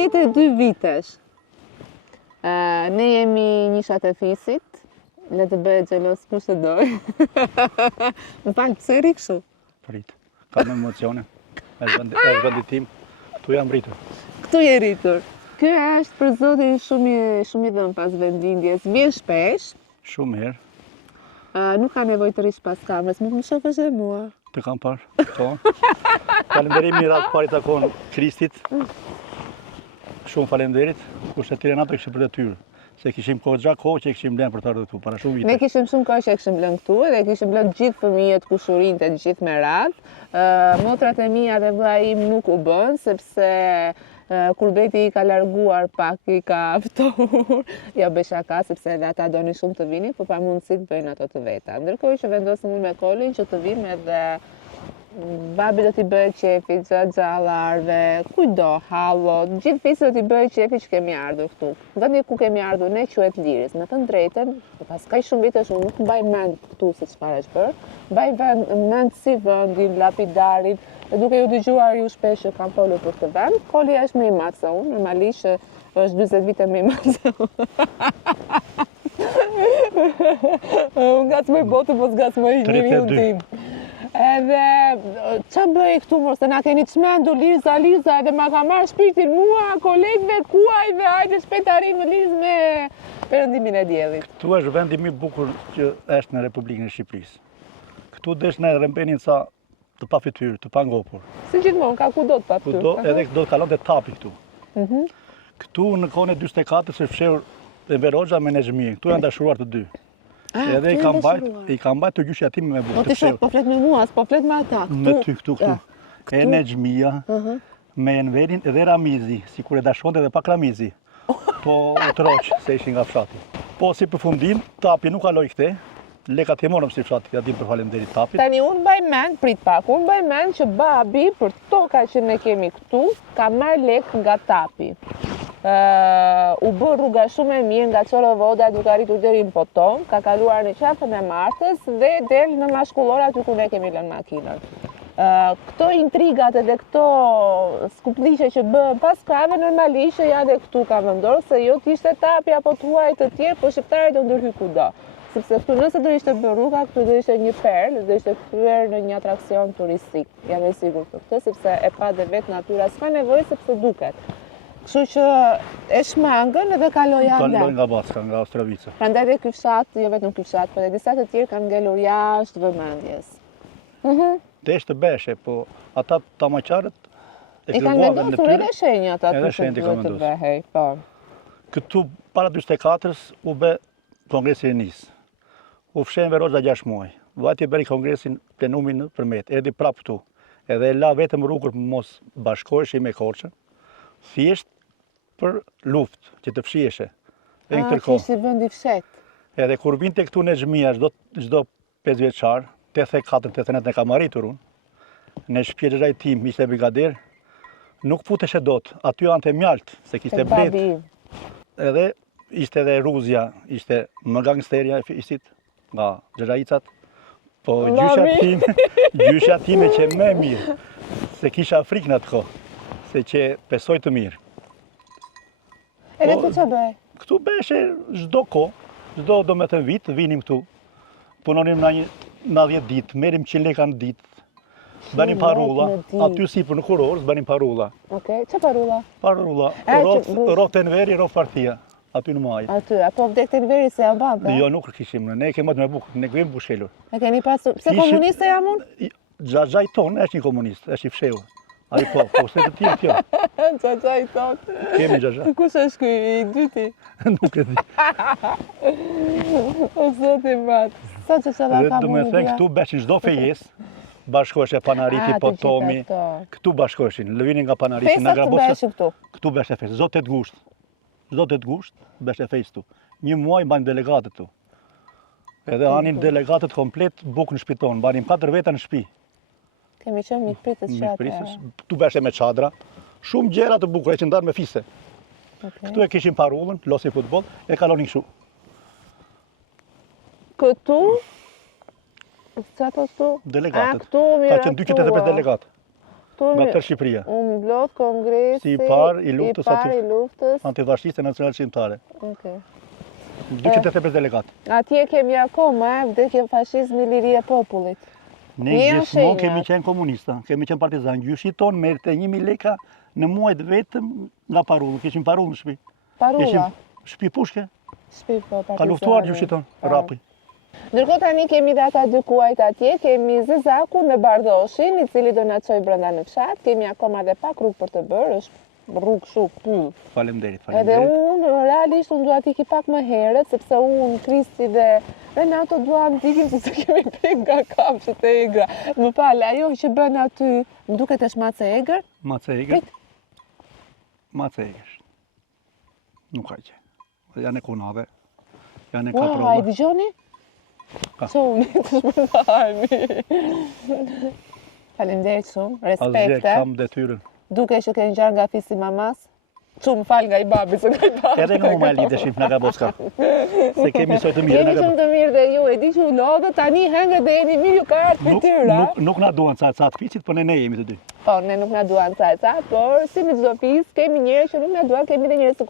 Mbledhje 2 vitesh. Ne jemi nishat e fisit, le të bëhet xhelos kush e doj. Më falë, pse ri kështu? Prit, kam emocione. Është vendi tim, tu jam rritur. Këtu je rritur. Ky është për zotin shumë i dhënë pas vendindjes. Vjen shpesh. Shumë herë. Nuk ka nevojë të rish pas kamerës, nuk më shofësh e mua. Të kam parë, po. Falenderim mirat pari takon Kristit. Shumë falenderit, kurse tire natë kishim për detyrë. Se kishim kohë që kishim lënë për të ardhur këtu para shumë vite. Ne kishim shumë kohë që kishim lënë këtu dhe kishim lënë gjithë fëmijët kushurinë të gjithë me radhë. Motrat e mia dhe vlla im nuk u bën sepse kur beti i ka larguar pak, i ka ftohur. Ja bëj shaka sepse edhe ata donin shumë të vinin, por pa mundësi të bëjnë ato të veta. Ndërkohë që vendosëm unë me Kolin që të vim edhe babi do t'i bëjë qefi, xhallarëve, kujdo, hallot, gjithë fisë do t'i bëjë qefi që kemi ardhur këtu. Vendi ku kemi ardhur ne quhet Liris. Me thënë drejtën, pas kaq shumë vitesh unë nuk mbaj mend këtu se çfarë është bërë. Mbaj mend si vendin, lapidarin, dhe duke ju dëgjuar ju shpesh që kam folur për këtë vend. Koli është më i madh se unë, normalisht është 40 vite më i madh se unë. Unë ngacmoj botën, po s'ngacmoj njeriu tim. Edhe, qa bëj këtu mërë, se na keni çmendur Lirza, edhe ma ka marrë shpirtin mua, kolegve, kuajve, hajde shpejt arrim në Liris me perëndimin e diellit. Këtu është vendi më i bukur që është në Republikën e Shqipërisë. Këtu desh në rrembenin sa të pa fytyrë, të pa ngopur. Si gjithmonë, ka kudo të pa fytyrë. Kudo, edhe do të kalon të tapi këtu. Këtu në kohën e 44 është fshehur Enver me Nezhmije, këtu janë dashuruar të dy. Edhe i kam bajt të gjyshja tim me Po ti shok, po flet me mua, po flet me ata. Me ty këtu. E Nezhmija, me Enverin dhe Ramizi, si kur e dashonte dhe pak Ramizi. Po u troq, se ishin nga fshati. Po si përfundim, tapi nuk kaloj këte, lekat e morëm si fshati, ja dim për falenderit tapit. Tani unë baj mend, prit pak, unë baj mend që babi për toka që ne kemi këtu, ka marrë lek nga tapi. U bë rruga shumë e mirë nga Çorovoda duke arritur deri në Poton, ka kaluar në qafën e Martës dhe del në Mashkullor aty ku ne kemi lënë makinën. Këto intrigat edhe këto skuplishe që bëhen pas krave normalisht ja dhe këtu ka vendosur se jo t'ishte tapi apo tuaj të tjerë, po shqiptarit do ndërhyj kudo. Sepse këtu nëse do ishte bërë rruga, këtu do ishte një perlë, do ishte kthyer në një atraksion turistik. Jam e sigurt për këtë, sepse e pa dhe vetë natyra, s'ka nevojë sepse duket. Kështu që e shmangën edhe kaloj ande. Kaloj nga Baska, nga Ostrovica. Prandaj dhe ky fshat, jo vetëm ky fshat, por edhe disa të tjerë kanë ngelur jashtë vëmendjes. Desh të beshe, po ata tamaqarët e kanë vendosur edhe shenjat aty që duhet të bëhej, po. Këtu para 44-s u bë kongresi i Nis. U fshen Veroza 6 muaj. Vati bëri kongresin plenumin në Përmet, erdhi prap këtu. Edhe la vetëm rrugën për mos bashkoheshi me Korçën. Thjesht për luftë që të fshiheshe. Kishte vend i fshet. Edhe kur vinte këtu në Nezhmija çdo 5 vjeçar, 84-89 ne kam arritur unë. Në shtëpi xhai tim ishte brigader, nuk futeshe dot. Aty ante mjalt se kishte blet. Edhe ishte edhe Ruzja, ishte më gangsteria e fisit nga xhaicat. Po gjysha time që më mirë, se kisha frikë në atë kohë. Se që pesoj të mirë. Edhe këtu që bëj? Këtu beshe çdo kohë, çdo do me të vit, vinim këtu. Punonim në 10 ditë, merim 100 leka në ditë. Banim parulla, aty sipër në kuror, banim parulla. Okej, që parulla? Parulla, rof të Enveri, rof partia, aty në maj. Aty, apo vdek të Enveri se janë bante? Jo, nuk kishim, ne kemi me bukë, ne kemi bushkelur. E keni pasur, pse komuniste jam unë? Xhaxhai ton është një komunist, është i fshehur. Ai po se të tjerë kjo. Xhaxhai ton. Kemi xhaxha. Kush është ky i dyti? Nuk e di. O zoti mat. Sa çfarë ka do të thënë këtu beshin çdo fejes, bashkoheshe Panariti, Potomi, këtu bashkoheshin, lëvinin nga Panariti, nga Graboska. Këtu beshe fesë, çdo 8 gusht. Çdo 8 gusht beshe fesë këtu. Një muaj mbajnë delegatët këtu. Edhe anin delegatët komplet bukë në shtëpi tonë, banim 4 veta në shtëpi. Kemi qenë mikpritës qatë. Tu beshe me çadra, shumë gjëra të bukura që ndarë me fise. Këtu e kishim parullën, losi futboll, e kalonin kështu. Këtu? Çfarë këtu? Delegatët. Këtu mira. Ka qenë 285 delegatë. nga tërë Shqipëria. U mblodh kongresi Si i parë i luftës antifashiste nacionale shqiptare. Okej. 285 delegat. Atje kemi akoma vdekje fashizmi, liria e popullit. Ne gjithmonë kemi qenë komunista, kemi qenë partizan. Gjyshi tonë merrte 1000 lekë në muajt vetëm nga parullë. Kishim parullë në shtëpi. Parulla? Shtëpi pushke. Shtëpi po partizan. Ka luftuar gjyshi tonë, rapi. Ndërkohë tani kemi dhe ata dy kuajt atje, kemi Zezakun me Bardoshin, i cili do na çojë brenda në fshat, kemi akoma dhe pak rrugë për të bërë, është rrugë shumë pyll. Faleminderit. Edhe unë realisht unë dua t'i pak më herët, sepse unë, Kristi dhe Renato duam t'ikim se kemi pik nga kafshët e egra. Më falë, ajo që bën aty, më duket është macë e egër? Macë e egër? Macë e egër. Nuk ka që. Janë e kunave, janë e kaprova. Ua, e dëgjoni? So unë të shpërndajmi. Faleminderit shumë, respekte. Kam detyrën. Duke që ke ngjarë nga fisi mamas, shumë fal nga i babi, se nga i babi. Edhe në uma lideshim nga Gaboska. Se kemi soj të mirë. Kemi shumë të mirë dhe ju, e di që u lodhë, tani hëngër dhe jeni mirë ju ka artë për tyra. Nuk na duan ca të fisit, por ne jemi të dy. Po, ne nuk na duan ca, por si në çdo fis, kemi njerëz që nuk na duan, kemi dhe njerëz që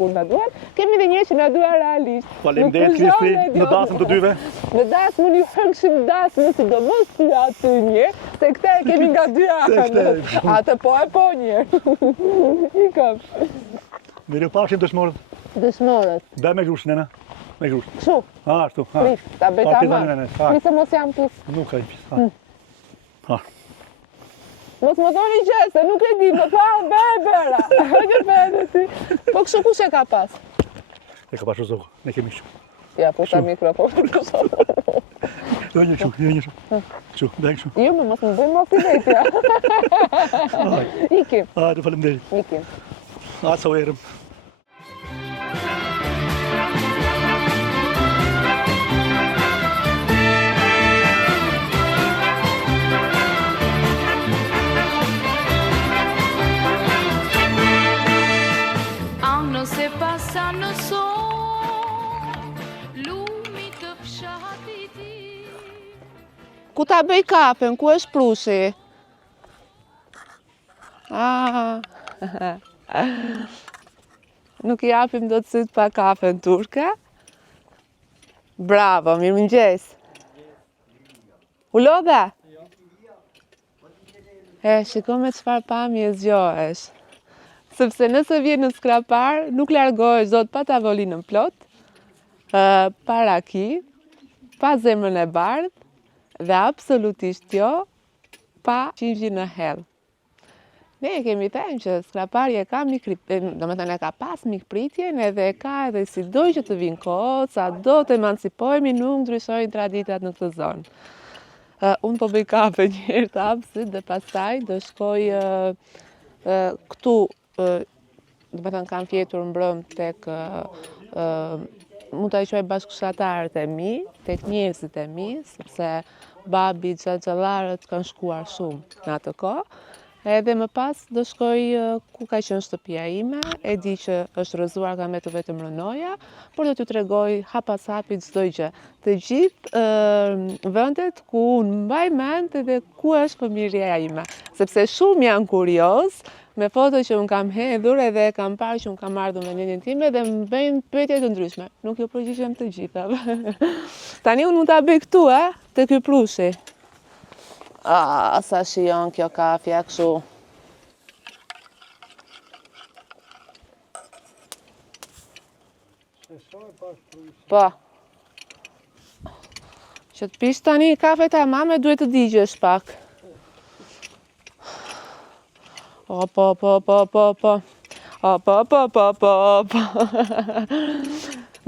kur na duan, kemi dhe njerëz që na duan realisht. Faleminderit Kristi, në dasëm të dyve. Në dasëm unë ju hëngshim dasëm, sidomos ty aty një, se këta e kemi nga dy anët. Atë po e po një. Ikëm. Mirë pafshim dëshmorët. Dëshmorët. Bë me grusht, nena. Me grusht. Kështu. Ashtu. Prit, ta bëj tamam. Prisë mos jam pis. Nuk ka pis. Mos më thoni gjë, se nuk e di, më pa bëra. Hëngër bëra ti. Po kështu kush e ka pas? E ka pasur zogë, ne kemi shumë. Ja, po ta mikrofonin të shumë. Jo një shumë. Kështu, bëjnë shumë. Jo, mos më bëjmë mos i vetja. Ikim. Hajde, faleminderit. Ikim. Sa u erëm. Ku ta bëj kafen, ku është prushi? Nuk i japim do të sytë pa kafen turke. Bravo, mirëmëngjes. U lodhe? Shiko me çfarë pamje zgjohesh. Sepse nëse vjen në skrapar, nuk largohesh dot pa tavolinën plot, pa raki, pa zemrën e bardhë, dhe absolutisht jo, pa qingji në hell. Ne kemi thënë që skraparja ka domethënë ka pas mikpritjen edhe ka edhe si doj që të vinë kohë, sa do të emancipohemi, nuk ndryshojnë traditat në këtë zonë. Unë po bëj kafe një herë të hapësit dhe pastaj do shkoj këtu, domethënë kam fjetur mbrëm tek mund të quaj bashkëshatarët e mi, tek njerëzit e mi, sepse babi, xhaxhallarët kanë shkuar shumë në atë kohë. Edhe më pas do shkoj ku ka qenë shtëpia ime, e di që është rrëzuar nga me të vetëm rënoja, por do t'ju tregoj hap pas hapi çdo gjë. Të gjithë vendet ku unë mbaj mend edhe ku është familja ime, sepse shumë janë kurioz me foto që unë kam hedhur edhe kam parë që unë kam ardhur me njërin time dhe më bëjnë pyetje të ndryshme. Nuk ju përgjigjem të gjitha. Tani unë mund ta bëj këtu, te ky prushi. Sa shijon kjo kafja kështu. Po. Që të pish tani kafe ta mame duhet të digjesh pak. Po.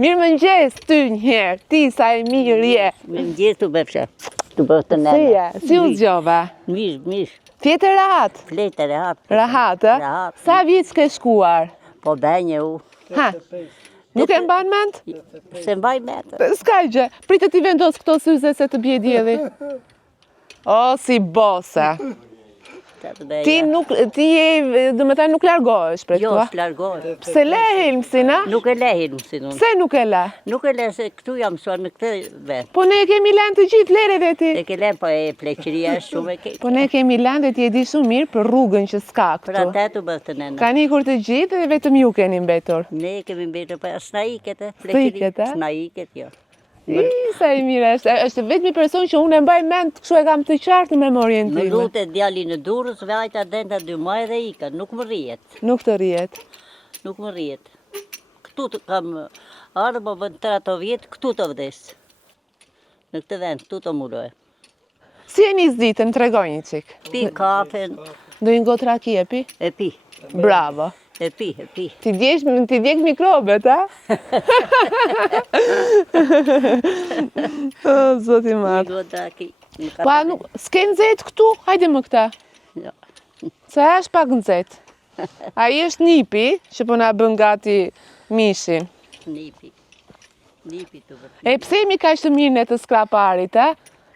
Mirëmëngjes ty njëherë, ti sa e mirë je. Mirëmëngjes të bëfshe. Të bëfë të nëna. Si je? Si u zgjova? Mish. Fjetë rahat? Fletë rahat. Rahat, e? Rahat. Sa vjetë s'ke shkuar? Po benje u. Ha? Nuk e mban mend? Se mbaj mend. S'ka gjë, pritë ti vendos këto syze se të bje dielli. O, si bosa. Ti je, do me thënë, nuk largohesh për Jo, këtua? s'largohet. Pse le Helmsin, a? Nuk e le Helmsin unë. Pse nuk e le? Nuk e le se këtu jam mësuar në këtë vend. Po ne kemi lënë të gjithë lere dhe ti. E ke len, po e pleqëria është shumë e keq. Po ne kemi lënë dhe ti e di shumë mirë për rrugën që s'ka Për këtu. atë të bëtë nëna. Ka ikur të gjithë dhe vetëm ju keni mbetur. Ne kemi mbetur, po s'na iket e iket, a? S'na iket, jo. Sa i mirë është vetëmi person që unë e mbaj mend, kështu e kam të qartë në memorien Më time. lutet djali në Durrës, vajta denta 2 muaj dhe ika, nuk më rrihet. Nuk të rrihet. Nuk më rrihet. Këtu të kam ardhë, më vënd 3 vjetë, këtu të vdes. Në këtë vend, këtu të muroj. Si e një ditën, tregoj një qik. Pi kafen, Do një gotë raki e pi? e pi. Bravo. E pi, e pi. Ti djek mikrobet, a? O, zoti Një marë. godaki. Pa, nuk, s'ke nxetë këtu? Hajde më këta. Jo. Sa është pak nxetë. Ai është nipi që po na bën gati mishin. Nipi. Nipi të vërtet. E pse mi ka të mirë në të skraparit, a?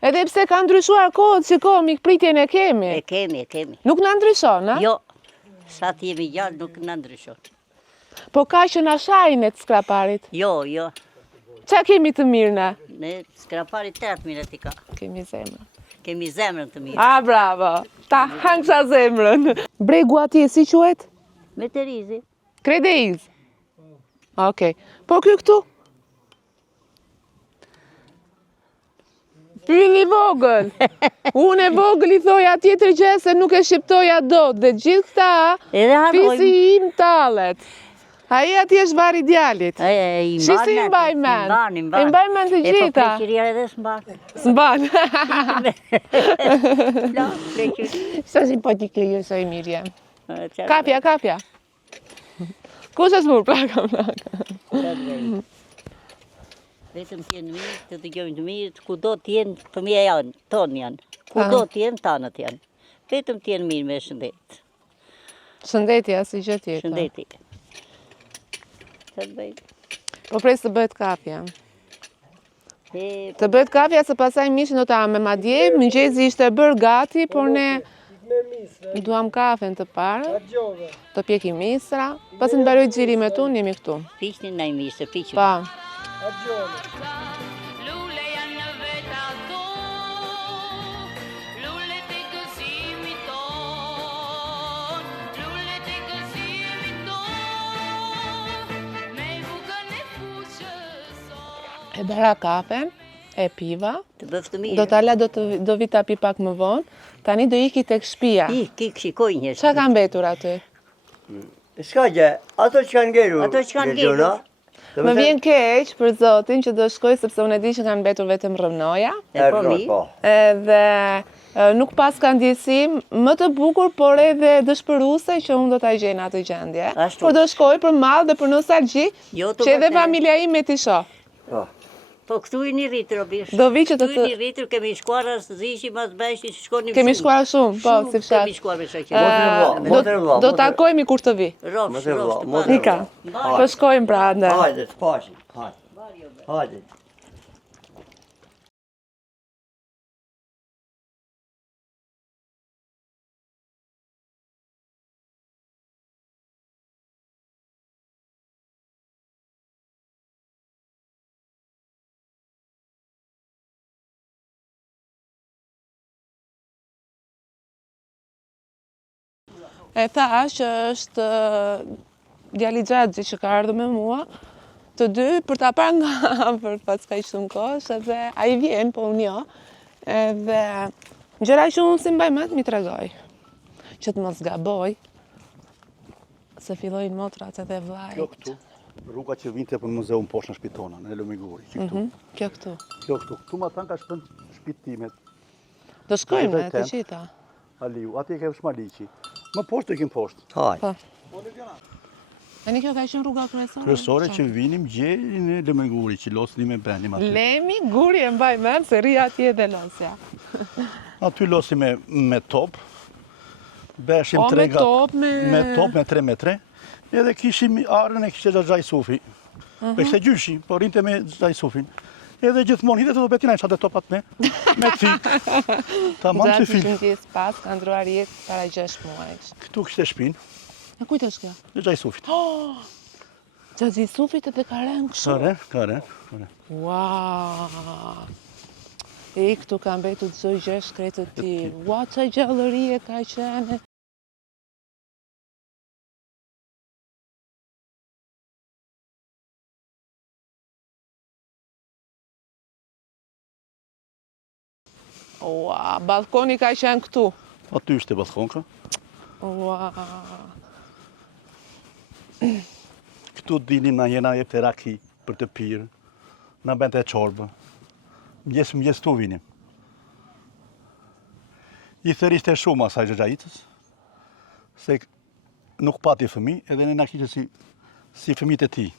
Edhe pse ka ndryshuar kohët, që mikpritjen e kemi. E kemi, e kemi. Nuk na ndryshon, a? Jo, sa të jemi gjallë nuk në ndryshon. Po ka që na shajnë të skraparit. Jo, jo. Qa kemi të mirë na? Ne skrapari 8 minët i ka. Kemi zemrën. Kemi zemrën të mirë. A, bravo. Ta hangsa zemrën. Bregu atje si quhet? Me të rizi. Kredeiz. Okej. Po ky këtu? Pylli vogël. Unë e vogël i thoja tjetër gjë se nuk e shqiptoja dot. Dhe gjithë këta, Edhe fisi harrojmë. im tallet. Ai atje është vari djalit. I Si si i mbaj mend? I mbaj mend të E po gjitha. pleqëria edhe s'mban. S'mban. Pla, pleqëri. Sa simpatik e ju, sa i mirë jam. Qatë Kapja, kapja. Kush është mur plaka plaka? vej. Vetëm t'jenë mirë, të dëgjojnë të mirë, kudo t'jenë fëmija janë, tonë janë. Kudo t'jenë, tanët janë. Vetëm t'jenë mirë me shëndet. Shëndetja si gjë tjetër. Shëndeti. Qatë vej. Po pres të bëhet kapja. E, Të bëhet kapja se pasaj mishin do ta me madje, mëngjezi ishte bërë gati, por ne duam kafen të parë, të pjekim misra, pasi në baroj gjiri me tu, njemi këtu. Piqnin na i mirë, se piqnin. Pa, Lule janë vetë ato, lulet e gëzimit ton, lulet e gëzimit ton, me rrugën e fushës son. e bëra kafen, e piva, Të bëftë mirë. do t'ala do vi ta pi pak më vonë, tani do iki tek shtëpia. Kik shikoj njështë. Qa ka mbetur aty? S'ka gjë, ato që kanë ngelur. Ato që kanë Lexona, ngelur. Më vjen keq për zotin që do shkoj sepse unë e di që kanë mbetur vetëm rrënoja. E po mi. Po. Edhe nuk pas ka ndjesim më të bukur, por edhe dëshpëruese që unë do ta gjej në atë gjendje. Ashtu. Por do shkoj për mall dhe për nostalgji, Jo, të që edhe vërtetë. familja ime ti shoh. Po. Po këtu i një rritur, o bish. Do vi që të Këtu i një rritur, kemi shkuar as zishi, mas bështi, shkonim Kemi shumë. shkuar shumë, po, si fshat. Kemi shkuar me Motër e shaqe. vlla, motër e vlla. Do takojmë kur të vi. Rofsh, Motër e vlla, rofsh, të motër parë. e Ika. vlla. Po shkojmë pra ndër. Hajde, të pashim. Hajde. Hajde. E thash që është djali Xhaxhi që ka ardhur me mua, të dy për ta parë nga afër pas kaq shumë kohësh, edhe ai vjen, po unë jo. Edhe gjëra që unë si mbaj mend mi tregoj. Që të mos gaboj, se fillojnë motrat edhe vllajt. Kjo këtu, rruga që vinte për muzeun poshtë në Shpitona, në Lumiguri, që këtu. Kjo këtu. Kjo këtu, këtu ma thanë ka shpën shpitimet, Do shkojmë Vajte të tent. gjitha. Aliu, atje ke Shmaliqi. Më poshtë të kim poshtë. Hajde. Tani kjo ka qenë rruga kryesore. Kryesore që vinim gjeri në Lumiguri, që losni me benim aty. Lemi, guri e mbaj mend se rri atje dhe losja. Aty losi me top, beshim O, me trega, top, me top me 3 metre, edhe kishim arën e kishte Xhaxhaj Sufi. Po ishte gjyshi, po rinte me Xhaxhaj Sufin. Edhe gjithmonë hidhet do betina çfarë topat me ty. Tamam si Gjatë film. shëndjes pas ka ndruar jetë para 6 muajsh. Këtu kishte shtëpinë, E kujt është kjo? në Gjajsufit. Gjatë Gjisufit edhe ka rënë kështu. Ka re. Wow! E këtu ka mbetur çdo gjë shkretë të tillë. Ua, çaj gjallërie ka qenë. Ua, balkoni ka qenë këtu. Aty ishte balkonka. Ua. Këtu dinin na jena jep të raki për të pirë. Na bente çorbë. Mëngjes tu vinim. I thëriste shumë asaj xhaxhaicës. Se nuk pati fëmijë, edhe ne na kishte si fëmijët e tij.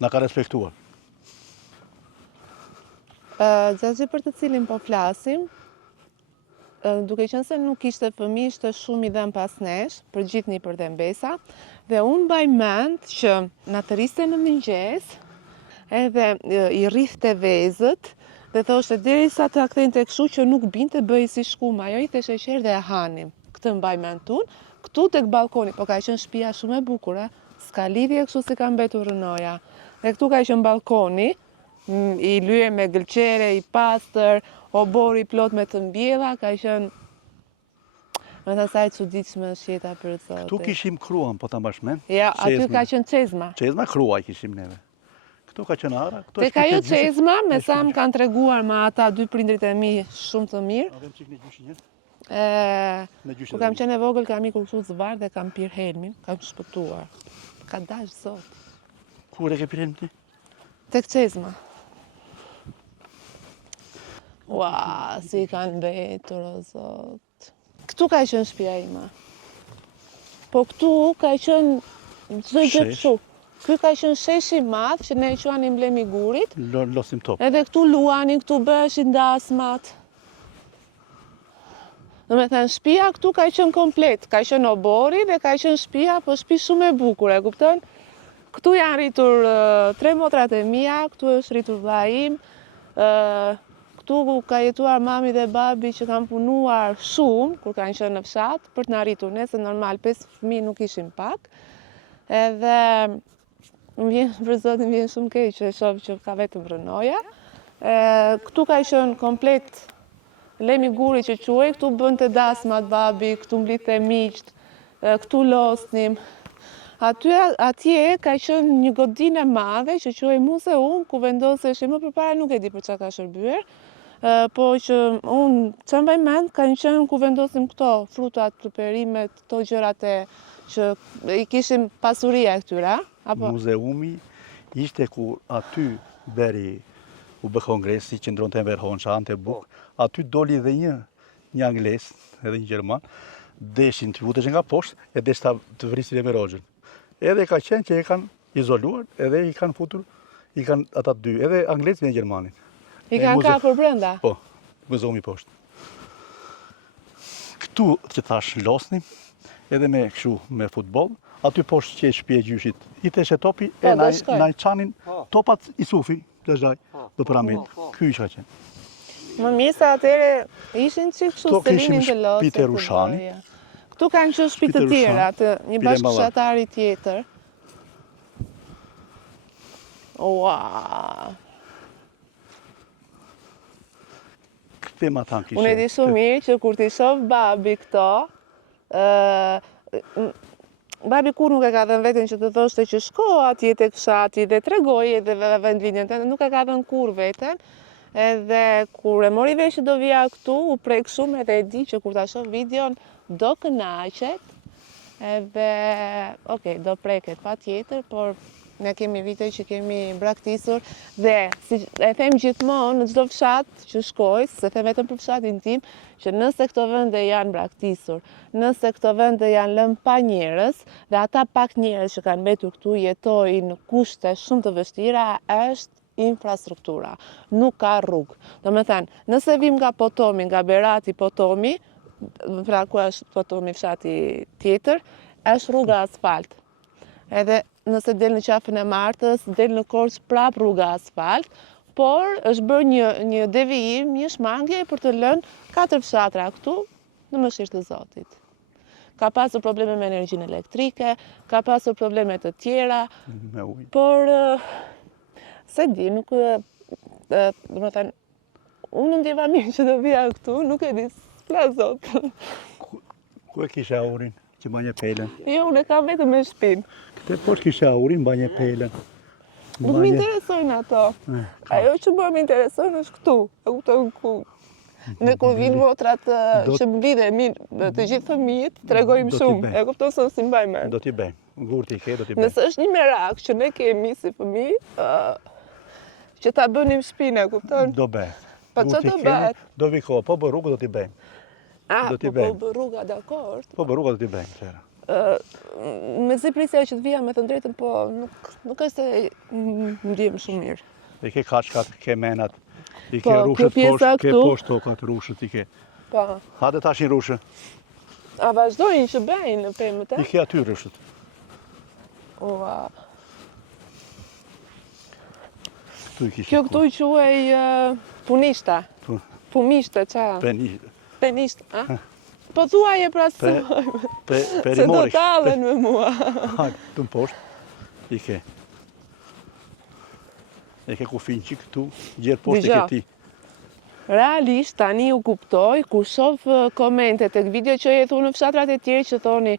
Na ka respektuar. Gjaxhi për të cilin po flasim, duke qenë se nuk ishte fëmijë, ishte shumë i dhënë pas nesh, përgjithëni për dhembesa, dhe unë mbaj mend që na të riste në mëngjes, edhe i rrithte vezët, dhe thoshte derisa të akthente kështu që nuk binte bëj si shkum, ajo i the sheqer dhe e hanim. Këtë mbaj mend unë, këtu tek balkoni, po ka qenë shtëpia shumë e bukur, s'ka lidhje kështu si ka mbetur rënoja. Dhe këtu ka qenë balkoni, i lye me gëlqere, i pastër, obori plot me të mbjella, ka qenë me të asaj çuditshme është jeta për zotin. Këtu kishim kruan, po ta mbash mend. Ja, aty ka qenë çezma. Çezma kruaj kishim neve. Këtu ka qenë ara, këtu Tek ajo çezma, me sa më kanë treguar me ata dy prindrit e mi shumë të mirë. Avem çik në gjyshin, E, në gjyshin. kur kam qenë e vogël, kam ikur kështu zvar dhe kam pirë helmin, kam shpëtuar. Ka dash zot. Kur e ke pirën ti? Tek çezma. Ua, si kanë mbetur o zot. Këtu ka qenë shtëpia ime. Po këtu ka qenë çdo gjë Shesh. kështu. Ky ka qenë sheshi i madh që ne e quanim Lemi Gurit. Losim top. Edhe këtu luanin, këtu bëheshin dasmat. Do me thënë, shtëpia këtu ka qenë komplet. Ka qenë obori dhe ka qenë shtëpia, po shtëpi shumë e bukur, e kupton? Këtu janë rritur 3 motrat e mia, këtu është rritur vllai im. Këtu ka jetuar mami dhe babi që kanë punuar shumë kur kanë qenë në fshat për të na rritur ne, se normal 5 fëmijë nuk ishin pak. Edhe më vjen për zotin vjen shumë keq që e shoh që ka vetëm rënoja. Këtu ka qenë komplet Lemi Guri që quhej, këtu bënte dasmat babi, këtu mblidhte miqt, këtu losnim. Atje ka qenë një godinë e madhe që quhej muzeum, ku vendoseshin më përpara nuk e di për çka ka shërbyer, po që unë që mbaj mend kanë qenë ku vendosim këto frutat, perimet, këto gjërat që i kishim pasuria këtyra. Apo? Muzeumi ishte ku aty deri u bë kongresi, qëndronte në Verhon, shante buk. Aty doli dhe një angles, edhe një gjerman, deshin të vuteshin nga poshtë, e desh të vrisin e me rogjën. Edhe ka qenë që e kanë izoluar, edhe i kanë futur, i kanë ata dy, edhe anglesin e gjermanin. I kanë kapur brenda? Po, muzeumi poshtë. Këtu që thash losnim, edhe me kështu me futboll, aty poshtë që e shtëpia e gjyshit, i theshe topi, e na i çanin topat i sufi, Xhaxhaj, do paramet. Ky isha qenë. Më mirë se atëre ishin çik kështu Këto se kishim linin të losë. shtëpitë e Rushani. Këtu kanë qenë shtëpi të Shtëpitë e tjera, të një Rushani, bashkëshortari tjetër. Ua. Këte ma tanë kishe. Unë e di shumë mirë që kur t'i shoh babi këto, babi kur nuk e ka dhënë veten që të thoshte që shko atje tek fshati dhe tregoje dhe vendlinjën tënde, nuk e ka dhënë kur veten. Edhe kur e mori vesh që do vija këtu, u prek shumë edhe e di që kur ta shoh videon do kënaqet. Edhe, okay, do preket patjetër, por ne kemi vite që kemi braktisur dhe si e them gjithmonë në çdo fshat që shkoj, se them vetëm për fshatin tim, që nëse këto vende janë braktisur, nëse këto vende janë lënë pa njerëz dhe ata pak njerëz që kanë mbetur këtu jetojnë në kushte shumë të vështira, është infrastruktura, nuk ka rrugë. Do me thënë, nëse vim nga Potomi, nga Berati Potomi, pra ku është Potomi fshati tjetër, është rruga asfalt. Edhe nëse del në qafën e Martës, del në Korçë prap rruga asfalt, por është bërë një devijim, një shmangje për të lënë 4 fshatra këtu në mëshirë të Zotit. Ka pasur probleme me energjinë elektrike, ka pasur probleme të tjera, Me ujë. por se di, nuk domethënë unë ndjeva mirë që do vija këtu, nuk e di, s'pla Zot. Ku e kisha urin që banje pelen? Jo, unë e kam vetëm me shpinë. Këte poshtë kisha urin, banje pelen. Nuk më interesojnë ato. Ajo që më interesojnë është këtu. E kupton ku. Ne kur vinë motrat që mblidhemi, të gjithë fëmijët, tregojmë Do t'i shumë. bëjmë. E kupton se si mbaj mend. Do t'i bëjmë. Gurt i ke, do t'i bëjmë. Nëse është një merak që ne kemi si fëmijë, që ta bënim shpinë, e kupton? Do bëj. Po çfarë do bëhet? Do vi kohë, po bë rrugë do t'i bëjmë. do t'i po bëjmë. bë rruga dakord. Po bë rrugë do t'i bëjmë. Qera. Me si prisja që të vija me të drejtën, po nuk është se ndjem shumë mirë. I ke kaçkat, ke menat, i Po, ke kjo rushët pjesa poshtë, ke këtu. poshtë tokat, rushët i ke. Po. Hajde tash një rushë, A vazhdojnë që bëjnë në pemët, i ke aty rushët. Ua. Këtu i kishe. Kjo këtu i quaj punishta. Po. Pumishte, qa? Penishta, a? Po thuaje pra se se do Perimorish. t'allen me mua. Hajde, të në poshtë, i ke. E ke kufin që këtu, gjerë poshtë i ke Dëgjoj. ti. Realisht, tani u kuptoj, kur shoh komente tek video që e thu në fshatrat e tjerë që thoni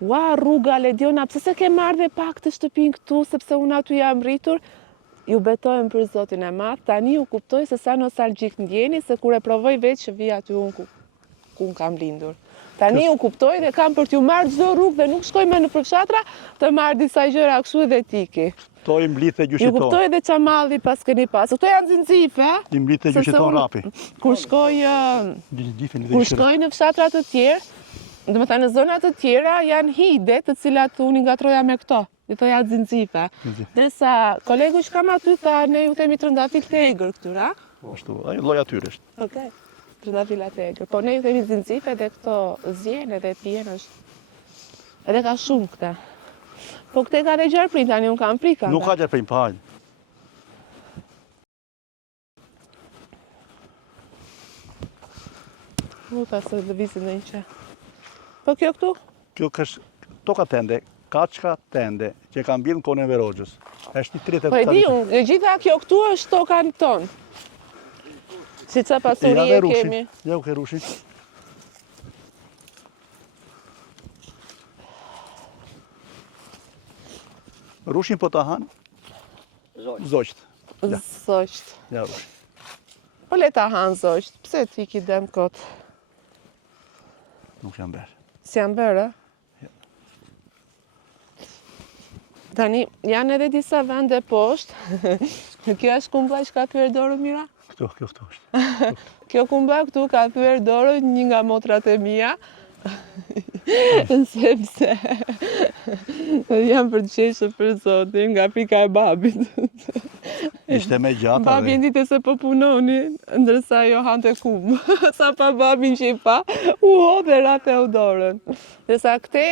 ua, rruga Lediona, pse se ke marrë dhe pak të shtëpin këtu, sepse unë aty jam rritur, ju betohem për Zotin e madh, tani u kuptoj se sa nostalgjik ndjeni, se kur e provoj vetë që vi aty unë ku unë kam lindur. Tani u kuptoj dhe kam për t'ju marrë çdo rrugë dhe nuk shkoj më në përfshatra të marrë disa gjëra kështu dhe tiki. To i mblidhe Ju gjyshiton. kuptoj edhe çamalli pas keni pas. Këto janë zinxife, a? I mblidhe Sepse gjyshiton unë- rapi. Kur shkoj Gjifin dhe Kur gjyshiton. shkoj në fshatra të tjerë, domethënë në zona të tjera janë hide të cilat unë i ngatroja me këto. I thoja zinxife. Ndërsa kolegu që kam aty tha ne ju themi trëndafil të egër këtyra. Ashtu, ajo lloj atyre është. Okej. Trëndafilat e egër. Po ne ju themi zinxife dhe këto zjen edhe pjen është. Edhe ka shumë këta. Po këte ka dhe gjarprin tani unë kam prika. Nuk ka gjerë prej pa hajde. Nuk ta se lëvizin dhe një që. Po kjo këtu? Kjo është toka tende, kaçka tende, që ka mbjellë në konën e Verogjës. Është një 30 Po e di unë, e gjitha kjo këtu është toka në tonë. Si ca pasuri e kemi. Ja u ke rushin. Rushin po ta han? Zoqt. Ja. Zoqt. Ja rushin. Po le ta hanë zoqt, pse ti ki dem kot? Nuk jam berë. Si janë bërë? Tani, janë edhe disa vende poshtë. Kjo është kumbla që ka thyer dorën mira? Kjo është. Kjo kumbla këtu ka thyer dorën një nga motrat e mia. Sepse jam për të qeshur për Zotin nga pika e babit. Ishte me gjata Babi dhe. ndite se po punoni, ndërsa jo hante kumë. Sa pa babin që i pa, u hodhe rate u dorën. Ndërsa këte,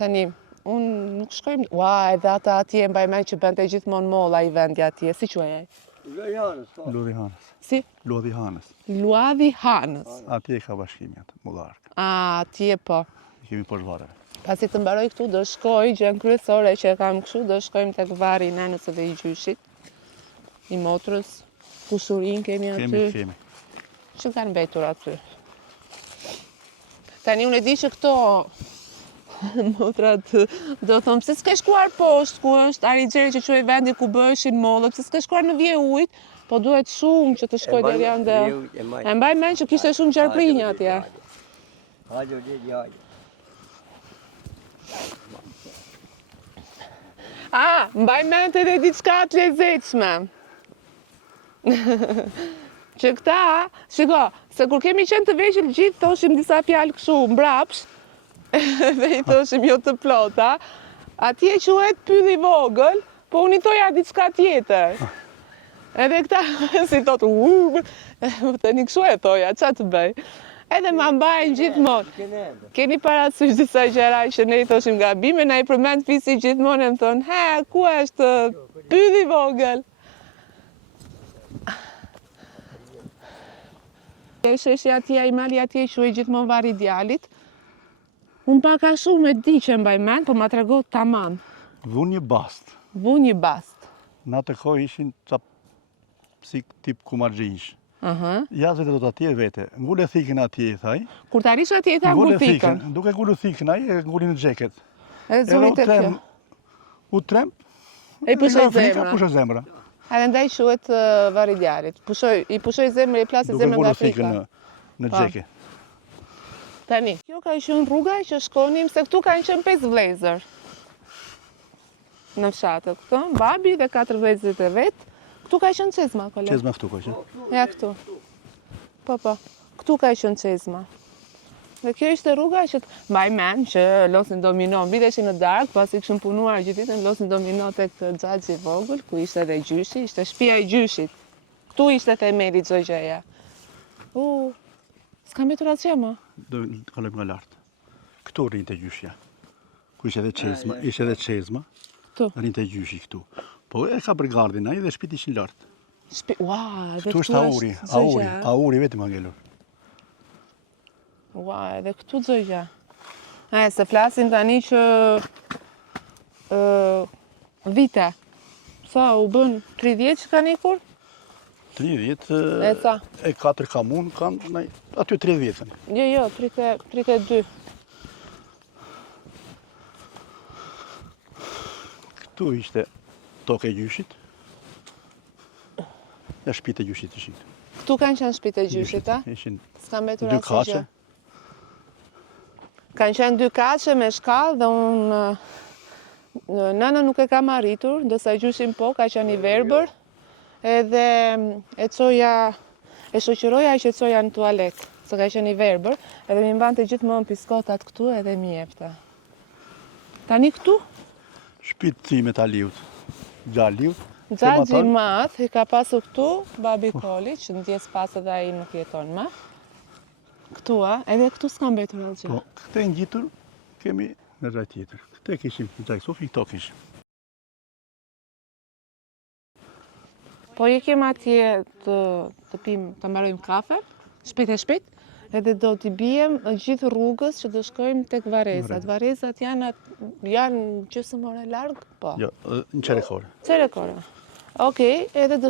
tani, unë nuk shkojmë, ua, edhe ata atje mbaj mend që bënte gjithmonë molla i vendi atje, si quajej? Lodhi Hanës. Si? Lodhi Hanës. Luadhi Hanës. Atje ka bashkimi atë, mullark. A, atje po. I kemi poshtë vareve. Pasi të mbaroj këtu, do shkoj, gjën kryesore që e kam kështu, do shkojmë tek vari i nanës edhe i gjyshit, i motrës, kushurin kemi aty. Kemi. Që kanë mbetur aty. Tani unë e di që këto motrat do thonë, pse s'ke shkuar poshtë ku është Arigjeri që quaj vendi ku bëheshin mollët, pse s'ke shkuar në Vjeujt, po duhet shumë që të shkoj deri ande. E mbaj mend që kishte shumë gjarprinj atje. Hajde, hajde. Mbaj mend edhe diçka të lezetshme. Që këta, shiko, se kur kemi qenë të vegjël gjithë thoshim disa fjalë kështu mbrapsht, dhe i thoshim jo të plota, atje quhet pyll i vogël, po unë i thoja diçka tjetër. Edhe këta si thotë, tani kështu e thoja, qa të bëj? Edhe ma mbajnë gjithmonë. Keni parasysh disa gjëra që ne i thoshim gabime, na i përmend fisi gjithmonë e më thonë, ku është pyll i vogël? E sheshi atje, ai mali atje i quaj gjithmonë Varri i Djalit. Unë pak a shumë e di që mbaj mend, po ma tregot tamam. Vun një bast. Vu një bast. Në atë kohë ishin ca si tip kumargjinsh. Aha. Jazët e do të atje vete. Ngule thikën atje, i thaj. Kur të arish atje i tha ngul thikën. Duke ngullu thikën, ai e ngulli në xheket. E zoni të kjo. U trem. E i pushoj nga frika, zemra. Pushoj zemra. Edhe ndaj quhet Varri i Djalit. I pushoj zemrën, i plasë Duke zemrën nga ngullu thikën frika. në Pa. xheke. Tani, kjo ka qenë rruga që shkonim, se këtu kanë qenë 5 vlezër. Në fshatë këtu, babi dhe 4 vlezërit e vet. Këtu ka qenë Çezma, koleg. Çezma këtu ka që. Ja këtu. Po, këtu ka qenë Çezma. Dhe kjo ishte rruga që mbaj mend që losin domino, mbiteshin në darkë, pasi kishim punuar gjithë ditën, losin domino tek xhaxhi i vogël, ku ishte edhe gjyshi, ishte shtëpia e gjyshit. Ktu ishte themeli çdo gjëja. S'ka mbetur asgjë më. Do kalojmë nga lart. Këtu rrinte gjyshja. Ku ishte edhe Çezma, ishte edhe Çezma. Këtu. Rrinte gjyshi këtu. Po e ka brigardin ai dhe shtëpit ishin lart. Ua, edhe Këtu është auri, auri vetëm ngelur. Ua, edhe këtu çdo gjë. Se flasim tani që vite. Sa u bën 30 që kanë ikur? 30, E ca? e 4 kamun kanë, aty 30 vjetën. Jo, 32. Këtu ishte tokë e gjyshit. Ja shtëpitë e gjyshit ishin. Këtu kanë qenë shtëpitë e gjyshit, a? Ishin S'ka mbetur 2 asgjë. kaçe. Kanë qenë 2 kaçe me shkallë dhe unë nëna nuk e kam arritur, ndërsa gjyshin po, ka qenë i verbër. Edhe e shoqëroja që e coja në tualet, se ka qenë i verbër, edhe mi mbante gjithmonë piskotat këtu edhe mi jepte. Tani këtu, Shtëpitë time të Aliut. Gjaliut. xhaxhi i madh i ka pasur këtu babi Koli, që ndjes pas edhe ai nuk jeton më. Këtu edhe këtu s'ka mbetur asgjë. Po, këte ngjitur kemi në rreth tjetër. Këte kishim në xhak sofi, këto kishim. Po jekim atje të pim, të mbarojmë kafe, shpejt, edhe do t'i bijem gjithë rrugës që do shkojmë tek Varezat. Varezat janë gjysmë ore larg, po. Jo, në çerekore. Çerekore. Okej, edhe do